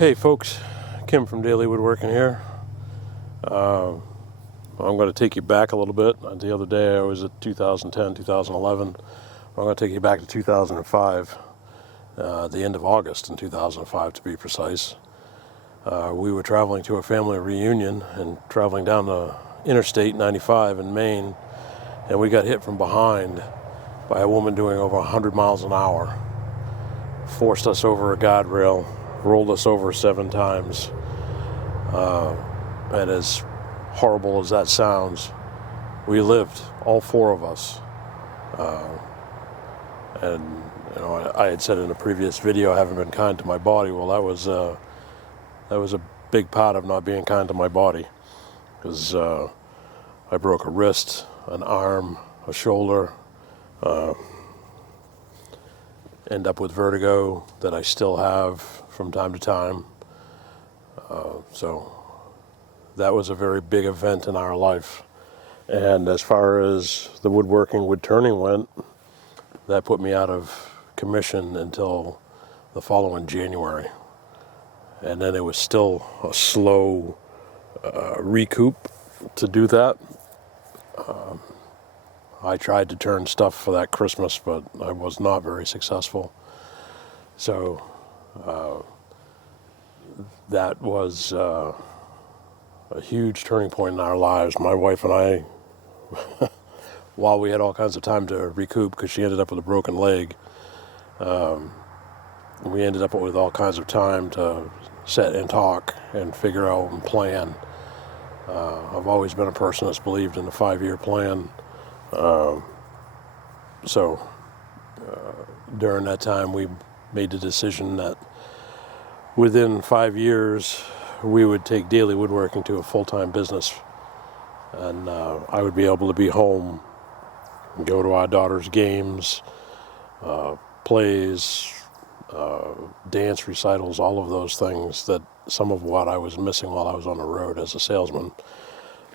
Hey folks, Kim from Dailey Woodworking here. I'm going to take you back a little bit. The other day I was at 2010, 2011. I'm going to take you back to 2005, the end of August in 2005 to be precise. We were traveling to a family reunion and traveling down the Interstate 95 in Maine, and we got hit from behind by a woman doing over 100 miles an hour. Forced us over a guardrail, rolled us over 7 times. And as horrible as that sounds, we lived, all 4 of us. And you know, I had said in a previous video I haven't been kind to my body. Well, that was a big part of not being kind to my body, because I broke a wrist, an arm, a shoulder, end up with vertigo that I still have from time to time. So that was a very big event in our life. And as far as the woodworking, wood turning went, that put me out of commission until the following January. And then it was still a slow recoup to do that. I tried to turn stuff for that Christmas, but I was not very successful. So that was a huge turning point in our lives. My wife and I, while we had all kinds of time to recoup, because she ended up with a broken leg, we ended up with all kinds of time to sit and talk and figure out and plan. I've always been a person that's believed in a 5-year plan. So during that time we made the decision that within 5 years we would take Dailey Woodworking to a full-time business, and I would be able to be home and go to our daughter's games, plays, dance recitals, all of those things, that some of what I was missing while I was on the road as a salesman.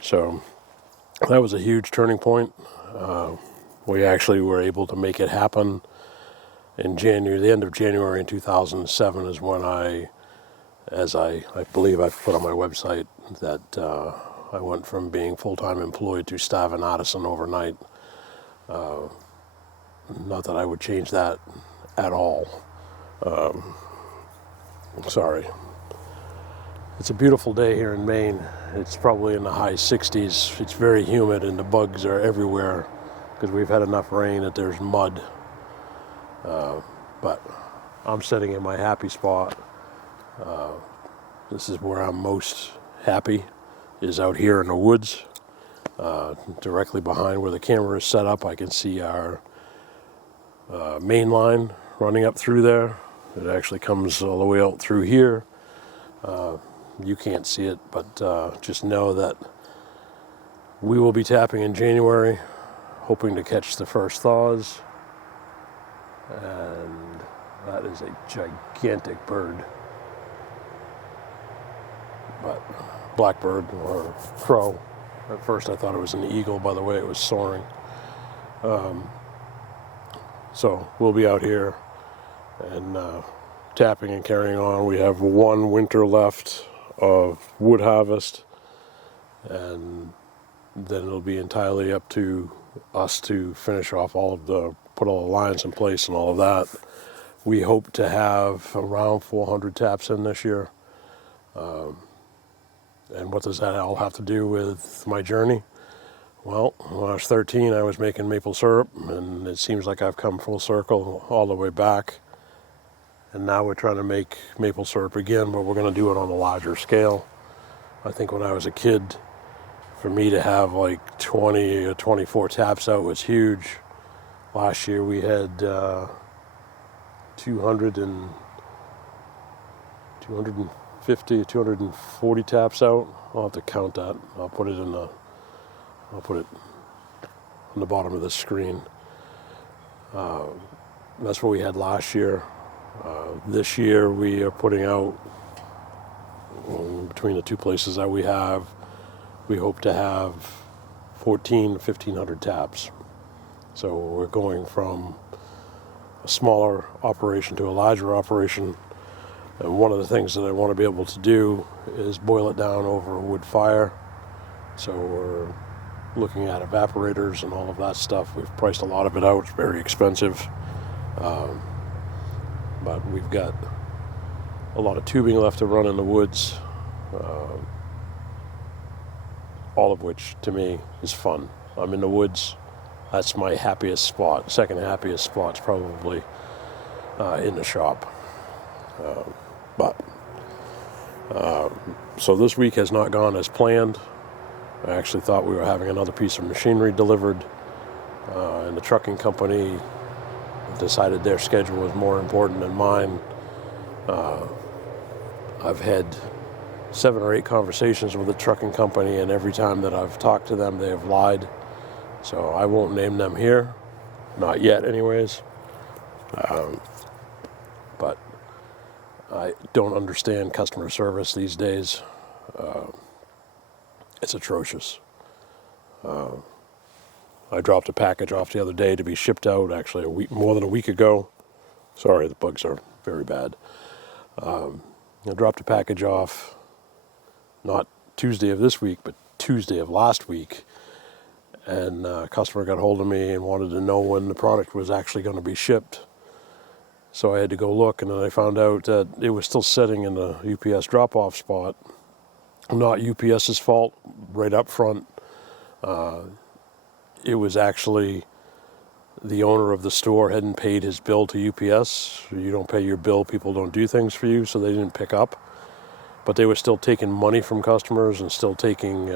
So that was a huge turning point. We actually were able to make it happen in January. The end of January in 2007 is when I believe I put on my website that I went from being full-time employed to starving artisan overnight. Not that I would change that at all. Sorry. It's a beautiful day here in Maine. It's probably in the high 60s. It's very humid and the bugs are everywhere because we've had enough rain that there's mud. But I'm sitting in my happy spot. This is where I'm most happy, is out here in the woods. Directly behind where the camera is set up, I can see our main line running up through there. It actually comes all the way out through here. You can't see it, but just know that we will be tapping in January, hoping to catch the first thaws. And that is a gigantic bird. But blackbird or crow. At first I thought it was an eagle by the way it was soaring. So we'll be out here and tapping and carrying on. We have 1 winter left of wood harvest, and then it'll be entirely up to us to finish off put all the lines in place and all of that. We hope to have around 400 taps in this year. And what does that all have to do with my journey? Well, when I was 13, I was making maple syrup, and it seems like I've come full circle all the way back. And now we're trying to make maple syrup again, but we're going to do it on a larger scale. I think when I was a kid, for me to have like 20 or 24 taps out was huge. Last year we had 250, 240 taps out. I'll have to count that. I'll put it on the bottom of the screen. That's what we had last year. This year we are putting out, between the 2 places that we hope to have 1,400 to 1,500 taps. So we're going from a smaller operation to a larger operation. And one of the things that I want to be able to do is boil it down over a wood fire. So we're looking at evaporators and all of that stuff. We've priced a lot of it out. It's very expensive. But we've got a lot of tubing left to run in the woods, all of which to me is fun. I'm in the woods. That's my happiest spot. Second happiest spot's probably in the shop. So this week has not gone as planned. I actually thought we were having another piece of machinery delivered, and the trucking company decided their schedule was more important than mine. I've had 7 or 8 conversations with the trucking company, and every time that I've talked to them, they have lied. So I won't name them here, not yet anyways. But I don't understand customer service these days. It's atrocious. I dropped a package off the other day to be shipped out, actually more than a week ago. Sorry, the bugs are very bad. I dropped a package off, not Tuesday of this week, but Tuesday of last week. And a customer got hold of me and wanted to know when the product was actually going to be shipped. So I had to go look, and then I found out that it was still sitting in the UPS drop-off spot. Not UPS's fault, right up front. It was actually the owner of the store hadn't paid his bill to UPS. You don't pay your bill, people don't do things for you, so they didn't pick up. But they were still taking money from customers and still taking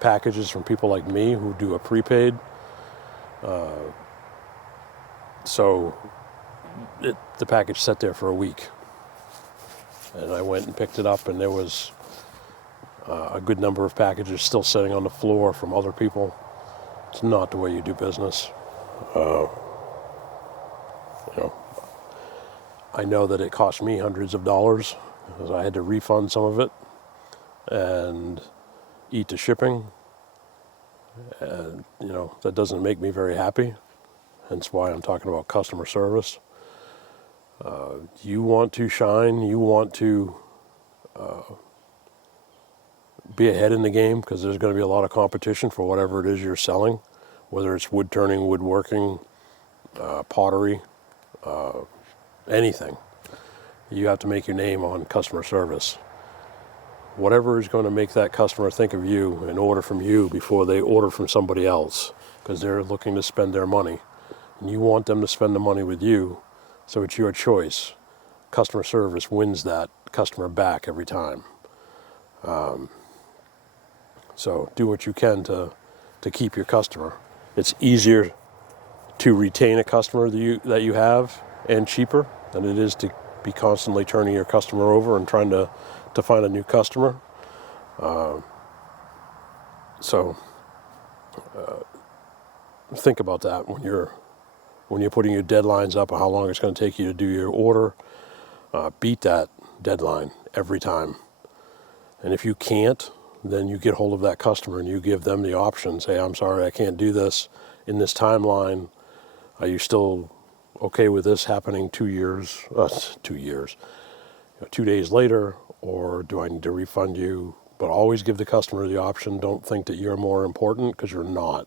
packages from people like me who do a prepaid. So the package sat there for a week. And I went and picked it up, and there was a good number of packages still sitting on the floor from other people. It's not the way you do business. I know that it cost me hundreds of dollars, because I had to refund some of it and eat the shipping. And, that doesn't make me very happy. Hence why I'm talking about customer service. You want to shine, you want to be ahead in the game, because there's going to be a lot of competition for whatever it is you're selling, whether it's wood turning, woodworking, pottery, anything. You have to make your name on customer service. Whatever is going to make that customer think of you and order from you before they order from somebody else, because they're looking to spend their money. And you want them to spend the money with you, so it's your choice. Customer service wins that customer back every time. So do what you can to keep your customer. It's easier to retain a customer that you have, and cheaper than it is to be constantly turning your customer over and trying to find a new customer. So think about that when you're putting your deadlines up, how long it's going to take you to do your order. Beat that deadline every time. And if you can't, then you get hold of that customer and you give them the option. Say, I'm sorry, I can't do this in this timeline. Are you still okay with this happening 2 years, 2 days later, or do I need to refund you? But always give the customer the option. Don't think that you're more important, because you're not.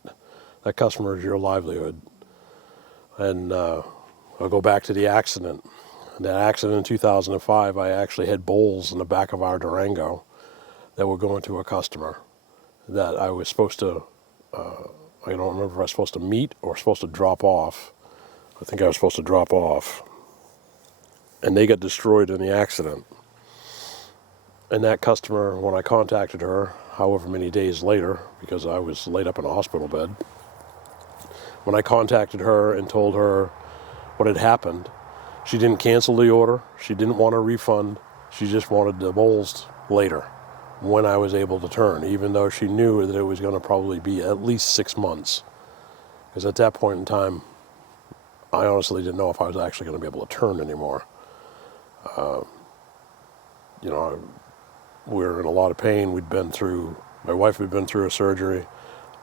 That customer is your livelihood. And I'll go back to the accident. That accident in 2005, I actually had bowls in the back of our Durango that were going to a customer that I was supposed to, I don't remember if I was supposed to meet or supposed to drop off. I think I was supposed to drop off. And they got destroyed in the accident. And that customer, when I contacted her, however many days later, because I was laid up in a hospital bed, when I contacted her and told her what had happened, she didn't cancel the order. She didn't want a refund. She just wanted the bowls later, when I was able to turn, even though she knew that it was going to probably be at least 6 months. Because at that point in time, I honestly didn't know if I was actually going to be able to turn anymore. We were in a lot of pain. My wife had been through a surgery.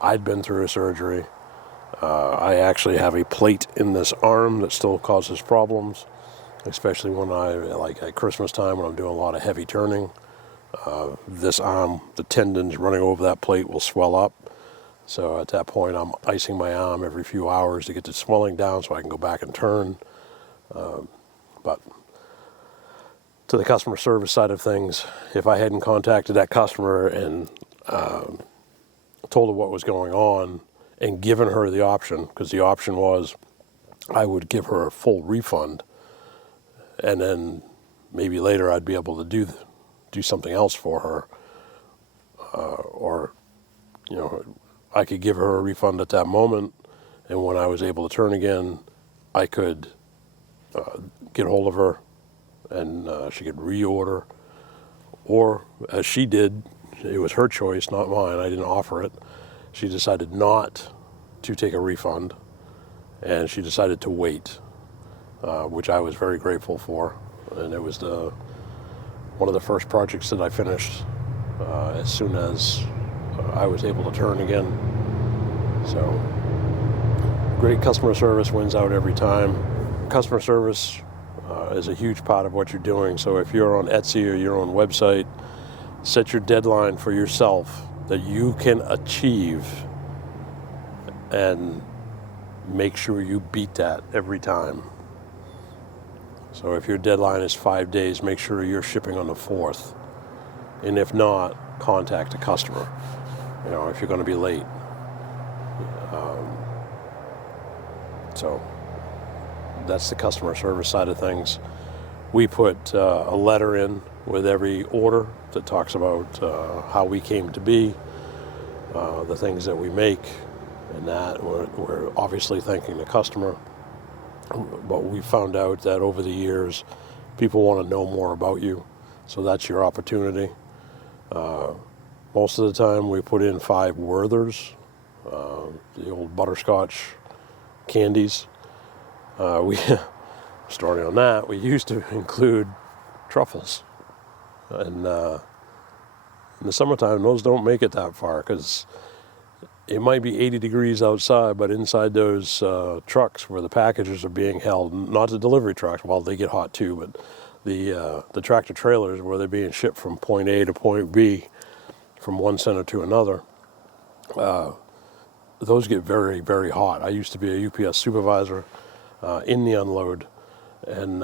I'd been through a surgery. I actually have a plate in this arm that still causes problems. especially when like at Christmas time when I'm doing a lot of heavy turning. This arm, the tendons running over that plate will swell up. So at that point, I'm icing my arm every few hours to get the swelling down so I can go back and turn. But to the customer service side of things, if I hadn't contacted that customer and told her what was going on and given her the option, because the option was I would give her a full refund, and then maybe later I'd be able to do something else for her, or I could give her a refund at that moment, and when I was able to turn again, I could get hold of her and she could reorder, or as she did, it was her choice, not mine. I didn't offer it. She decided not to take a refund, and she decided to wait, which I was very grateful for. And it was one of the first projects that I finished as soon as I was able to turn again. So great customer service wins out every time. Customer service is a huge part of what you're doing. So if you're on Etsy or your own website, set your deadline for yourself that you can achieve and make sure you beat that every time. So if your deadline is 5 days, make sure you're shipping on the 4th. And if not, contact a customer, if you're going to be late. So that's the customer service side of things. We put a letter in with every order that talks about how we came to be, the things that we make, and that we're obviously thanking the customer. But we found out that over the years, people want to know more about you, so that's your opportunity. Most of the time, we put in 5 Werthers, the old butterscotch candies. We starting on that, we used to include truffles, and in the summertime, those don't make it that far because it might be 80 degrees outside, but inside those trucks where the packages are being held, not the delivery trucks, well, they get hot too, but the tractor trailers where they're being shipped from point A to point B, from one center to another, those get very, very hot. I used to be a UPS supervisor in the unload, and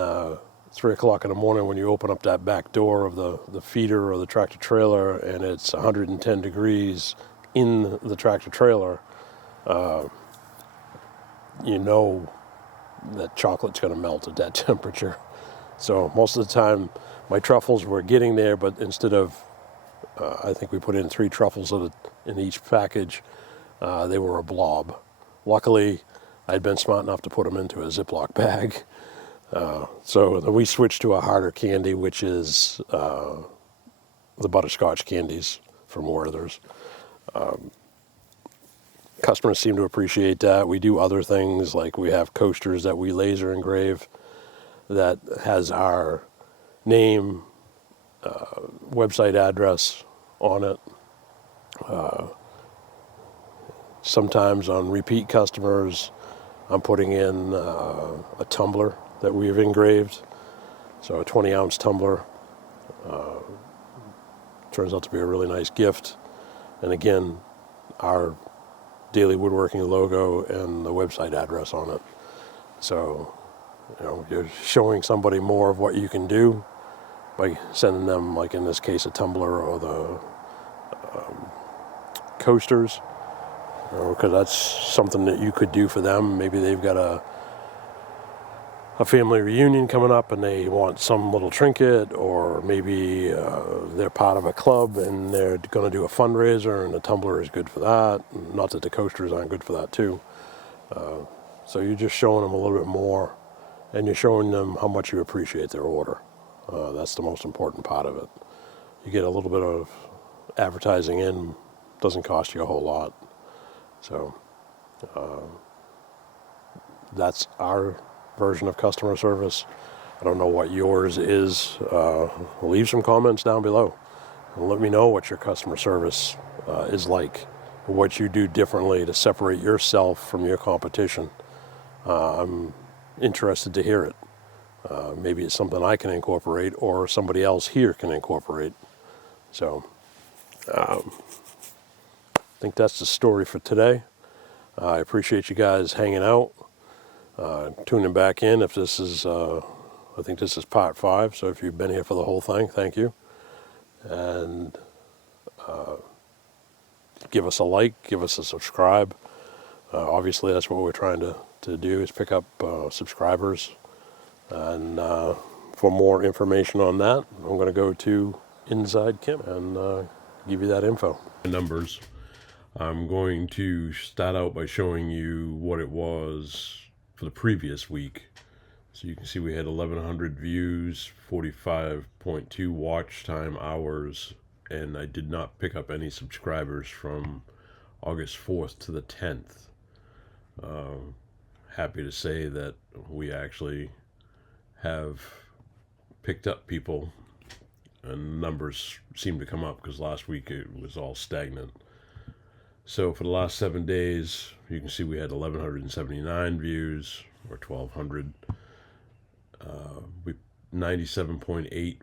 3 o'clock in the morning when you open up that back door of the feeder or the tractor trailer and it's 110 degrees in the tractor trailer, you know that chocolate's going to melt at that temperature. So most of the time my truffles were getting there, but instead of I think we put in 3 truffles in each package, they were a blob. Luckily I'd been smart enough to put them into a Ziploc bag. So we switched to a harder candy, which is the butterscotch candies from Werther's. Customers seem to appreciate that. We do other things, like we have coasters that we laser engrave that has our name, website address on it. Sometimes on repeat customers, I'm putting in a tumbler that we've engraved. So a 20-ounce tumbler. Turns out to be a really nice gift. And again, our Dailey Woodworking logo and the website address on it. So, you're showing somebody more of what you can do by sending them, like in this case, a tumbler or the coasters, because that's something that you could do for them. Maybe they've got a family reunion coming up and they want some little trinket, or maybe they're part of a club and they're going to do a fundraiser, and the tumbler is good for that. Not that the coasters aren't good for that too. So you're just showing them a little bit more, and you're showing them how much you appreciate their order. That's the most important part of it. You get a little bit of advertising in, doesn't cost you a whole lot. So that's our version of customer service. I don't know what yours is. Leave some comments down below and let me know what your customer service is like, what you do differently to separate yourself from your competition. I'm interested to hear it. Maybe it's something I can incorporate or somebody else here can incorporate. So I think that's the story for today. I appreciate you guys hanging out, tuning back in. If this is, I think this is part 5, so if you've been here for the whole thing, thank you. And give us a like, give us a subscribe. Obviously, that's what we're trying to do, is pick up subscribers. And for more information on that, I'm going to go to Inside Kim and give you that info. Numbers. I'm going to start out by showing you what it was for the previous week. So you can see we had 1,100 views, 45.2 watch time hours, and I did not pick up any subscribers from August 4th to the 10th. Happy to say that we actually have picked up people, and numbers seem to come up because last week it was all stagnant. So for the last 7 days, you can see we had 1,179 views, or 1,200. 97.8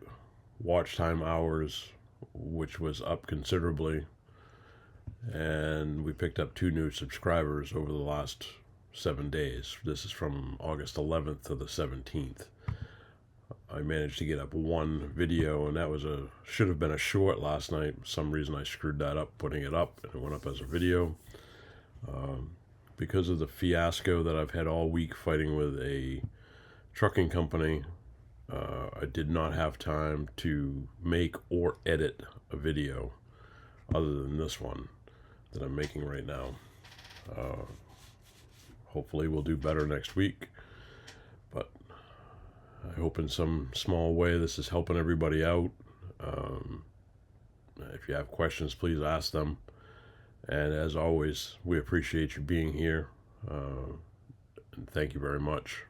watch time hours, which was up considerably. And we picked up 2 new subscribers over the last 7 days. This is from August 11th to the 17th. I managed to get up 1 video, and that was should have been a short last night. For some reason I screwed that up putting it up, and it went up as a video. Because of the fiasco that I've had all week fighting with a trucking company, I did not have time to make or edit a video other than this one that I'm making right now. Hopefully we'll do better next week, but I hope in some small way this is helping everybody out. If you have questions, please ask them. And as always, we appreciate you being here. And thank you very much.